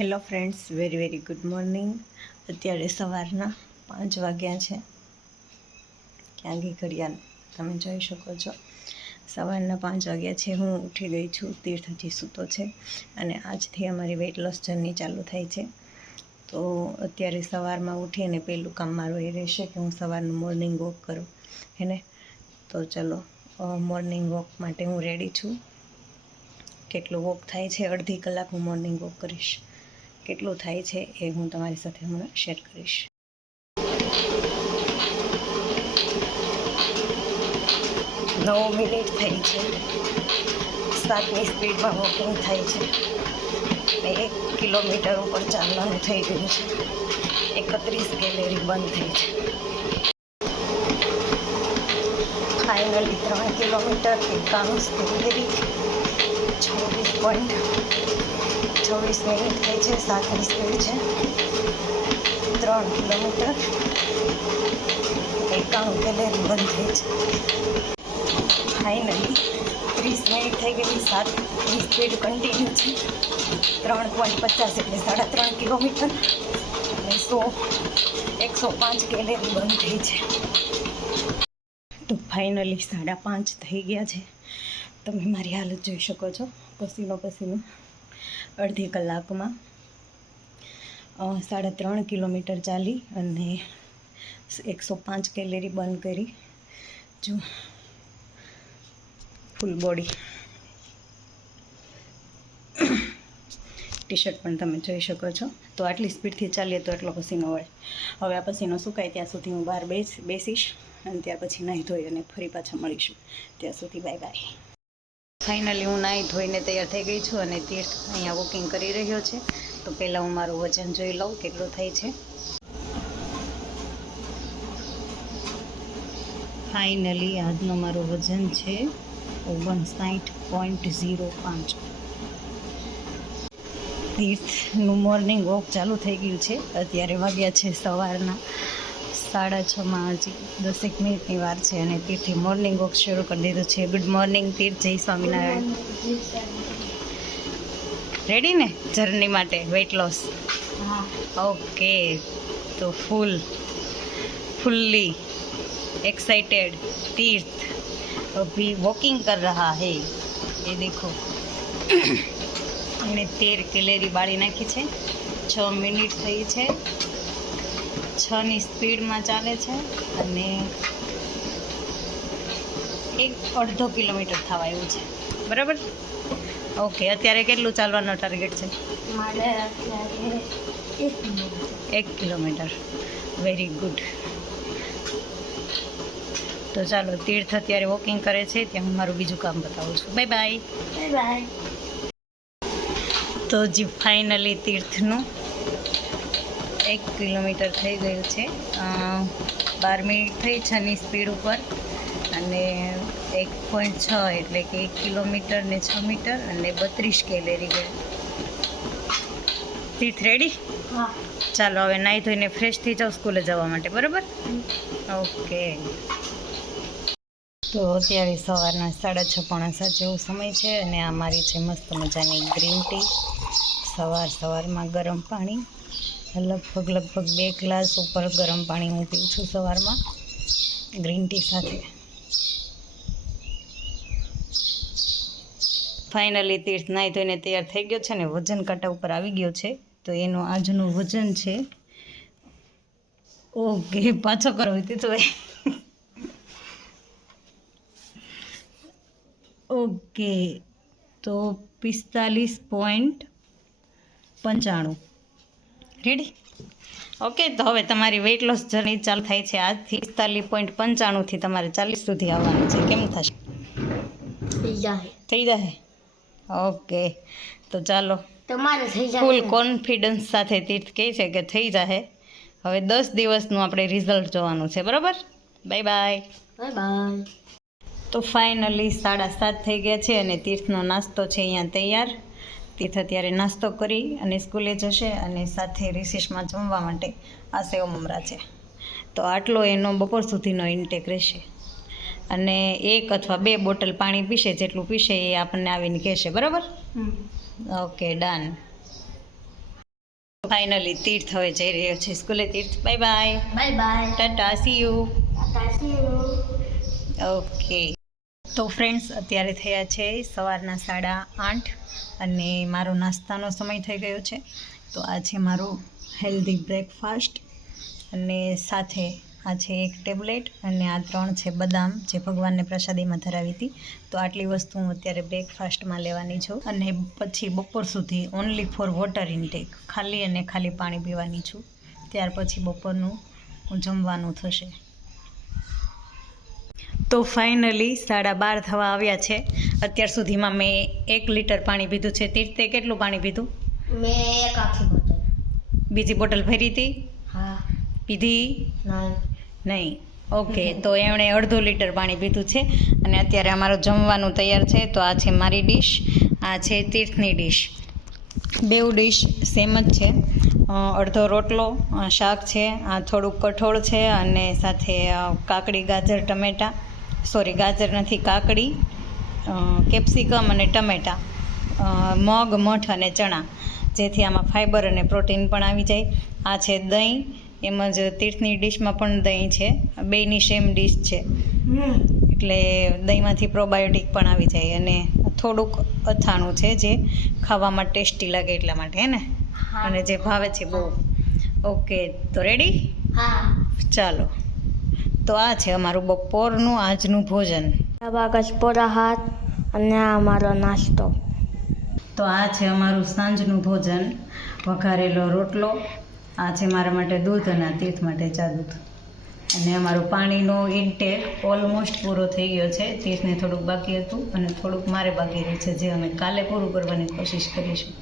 Hello friends, very good morning. અત્યારે સવારના 5 વાગ્યા છે. ક્યાં ગઈ ઘડિયાળ તમે જોઈ શકો છો. સવારના 5 વાગ્યા છે. હું ઉઠી ગઈ છું. તીર્થ હજી સૂતો છે અને આજથી અમારી વેઇટ લોસ જર્ની ચાલુ થાય છે. તો અત્યારે સવારમાં ઉઠી અને પહેલું કામ મારું એ રહેશે કે હું સવારનું મોર્નિંગ વોક કરું, હેને. તો ચલો, મોર્નિંગ વોક માટે હું રેડી છું. કેટલું વોક થાય છે, અડધી કલાક હું મોર્નિંગ વોક કરીશ. કેટલું થાય છે એ હું તમારી સાથે હમણાં શેર કરીશ. 9 મિનિટ થઈ છે. 7ની સ્પીડમાં વોકિંગ થાય છે. 1 કિલોમીટર ઉપર ચાલવાનું થઈ ગયું છે. 31 કેલેરી બંધ થઈ છે. ફાઇનલી 3 કિલોમીટર 91 કેલેરી 26 મિનિટ થઈ છે. 7ની સ્પીડ છે. 3 કિલોમીટર 91 કેલેરી બંધ થઈ છે. ફાઇનલી 30 મિનિટ થઈ ગઈ. 7ની સ્પીડ કન્ટિન્યુ છે. 3.50 એટલે 3.5 કિલોમીટર અને 105 કેલેરી બંધ થઈ છે. તો ફાઇનલી 5:30 થઈ ગયા છે. તમે મારી હાલત જોઈ શકો છો. પસીનો અડધી કલાકમાં 3.5 કિલોમીટર ચાલી અને 105 કેલેરી બંધ કરી. જો ફૂલ બોડી. ટી શર્ટ પણ તમે જોઈ શકો છો. તો આટલી સ્પીડથી ચાલીએ તો એટલો પસીનો વળે. હવે આ પસીનો સુકાય ત્યાં સુધી હું બહાર બેસીશ અને ત્યાર પછી નાહી ધોઈ અને ફરી પાછા મળીશું. ત્યાં સુધી બાય બાય. ફાઇનલી હું નાહી ધોઈને તૈયાર થઈ ગઈ છું અને તીર્થ અહીંયા વોકિંગ કરી રહ્યો છે. તો પહેલાં હું મારું વજન જોઈ લઉં કેટલું થાય છે. ફાઇનલી આજનું મારું વજન છે 59.05. તીર્થનું મોર્નિંગ વોક ચાલુ થઈ ગયું છે. અત્યારે વાગ્યા છે સવારના 6:30. હજી 10 મિનિટની વાર છે અને તીર્થે મોર્નિંગ વોક શરૂ કરી દીધું છે. ગુડ મોર્નિંગ તીર્થ. જય સ્વામિનારાયણ. રેડી ને જર્ની માટે વેઇટ લોસ? ઓકે. તો फुल्ली एक्साइटेड तीर्थ अभी वॉकिंग कर रहा है. ये देखो. અને 13 કેલેરી બાળી નાખી છે. 6 મિનિટ થઈ છે. 6ની સ્પીડમાં ચાલે છે અને 1.5 કિલોમીટર થવા આવ્યું છે. બરાબર? ઓકે. અત્યારે કેટલું ચાલવાનો ટાર્ગેટ છે? મારે અત્યારે 1 કિલોમીટર. Very good. તો ચાલો, તીર્થ અત્યારે વોકિંગ કરે છે ત્યાં હું મારું બીજું કામ બતાવું છું. By bye. Bye by. તો જી ફાઇનલી તીર્થનું 1 કિલોમીટર થઈ ગયું છે. 12 મિનિટ થઈ 6ની સ્પીડ ઉપર અને 1.6 એટલે કે 1 કિલોમીટર ને 6 મીટર અને 32 કેલેરી ગઈ. તીર્થ રેડી? હા. ચાલો હવે નાહી ધોઈને ફ્રેશ થઈ જાઓ સ્કૂલે જવા માટે. બરાબર? ઓકે. તો અત્યારે સવારના 6:30 પોણા 7 જેવો સમય છે અને આ મારી છે મસ્ત મજાની ગ્રીન ટી. સવારમાં ગરમ પાણી, લગભગ 2 ગ્લાસ ઉપર ગરમ પાણી હું પીઉં છું સવારમાં ગ્રીન ટી સાથે. ફાઇનલી તીર્થ નાહી ધોઈને તૈયાર થઈ ગયો છે ને વજન કાંટા ઉપર આવી ગયો છે. તો એનું આજનું વજન છે, ઓકે પાછો કરો તીર્થભાઈ. ઓકે, તો 45.95. રેડી? ઓકે. તો હવે તમારી વેઇટ લોસ જર્ની ચાલુ થાય છે આજથી. 45.95થી તમારે 40 સુધી આવવાનું છે. કેમ થશે? થઈ જશે. ઓકે. તો ચાલો, તમારે થઈ જાય. ફૂલ કોન્ફિડન્સ સાથે તીર્થ કહે છે કે થઈ જશે. હવે 10 દિવસનું આપણે રિઝલ્ટ જોવાનું છે. બરાબર? By bye. Bye by. તો ફાઇનલી 7:30 થઈ ગયા છે અને તીર્થનો નાસ્તો છે અહીંયા તૈયાર. તીર્થ અત્યારે નાસ્તો કરી અને સ્કૂલે જશે અને સાથે રિસેસમાં જમવા માટે આ સેવ મમરા છે. તો આટલો એનો બપોર સુધીનો ઇન્ટેક રહેશે અને 1 અથવા 2 બોટલ પાણી પીશે. જેટલું પીશે એ આપણને આવીને કહેશે. બરાબર? Okay, done. ફાઇનલી તીર્થ હવે જઈ રહ્યો છે સ્કૂલે. Tirth bye bye. Bye bye. Tata see you. See you. Okay. તો ફ્રેન્ડ્સ, અત્યારે થયા છે સવારના 8:30 અને મારો નાસ્તાનો સમય થઈ ગયો છે. તો આ છે મારું હેલ્ધી બ્રેકફાસ્ટ અને સાથે આ છે એક ટેબ્લેટ અને આ 3 છે બદામ, જે ભગવાનને પ્રસાદીમાં ધરાવી હતી. તો આટલી વસ્તુ હું અત્યારે બ્રેકફાસ્ટમાં લેવાની છું અને પછી બપોર સુધી ઓનલી ફોર વોટર ઇન્ટેક, ખાલી અને ખાલી પાણી પીવાની છું. ત્યાર પછી બપોરનું જમવાનું થશે. તો ફાઇનલી 12:30 થવા આવ્યા છે. અત્યાર સુધીમાં મેં 1 લીટર પાણી પીધું છે. તીર્થે કેટલું પાણી પીધું? મેં એક આખી બોટલ. બીજી બોટલ ભરી હતી? હા. પીધી નહીં? ઓકે. તો એમણે 1/2 લીટર પાણી પીધું છે અને અત્યારે અમારું જમવાનું તૈયાર છે. તો આ છે મારી ડીશ, આ છે તીર્થની ડીશ. બેઉ ડીશ સેમ જ છે. અડધો રોટલો, શાક છે, આ થોડુંક કઠોળ છે અને સાથે કાકડી, ગાજર, ટમેટાં, સોરી ગાજર નથી, કાકડી, કેપ્સિકમ અને ટમેટાં, મગ, મઠ અને ચણા, જેથી આમાં ફાઇબર અને પ્રોટીન પણ આવી જાય. આ છે દહીં, એમ જ તીર્થની ડીશમાં પણ દહીં છે. બેયની સેમ ડીશ છે એટલે દહીંમાંથી પ્રોબાયોટિક પણ આવી જાય અને થોડુંક અથાણું છે જે ખાવામાં ટેસ્ટી લાગે એટલા માટે, હે ને? અને જે ભાવે છે બહુ. ઓકે, તો રેડી? હા. ચાલો. તો આ છે અમારું બપોરનું આજનું ભોજન. બાગસ પોરા હાથ અને આ અમારો નાસ્તો. તો આ છે અમારું સાંજનું ભોજન, વઘારેલો રોટલો, આ છે મારા માટે દૂધ અને આ તીર્થ માટે ચા દૂધ. અને અમારું પાણીનો ઇન્ટેક ઓલમોસ્ટ પૂરો થઈ ગયો છે. તીર્થને થોડુંક બાકી હતું અને થોડુંક મારે બાકી રહ્યું છે, જે અમે કાલે પૂરું કરવાની કોશિશ કરીશું.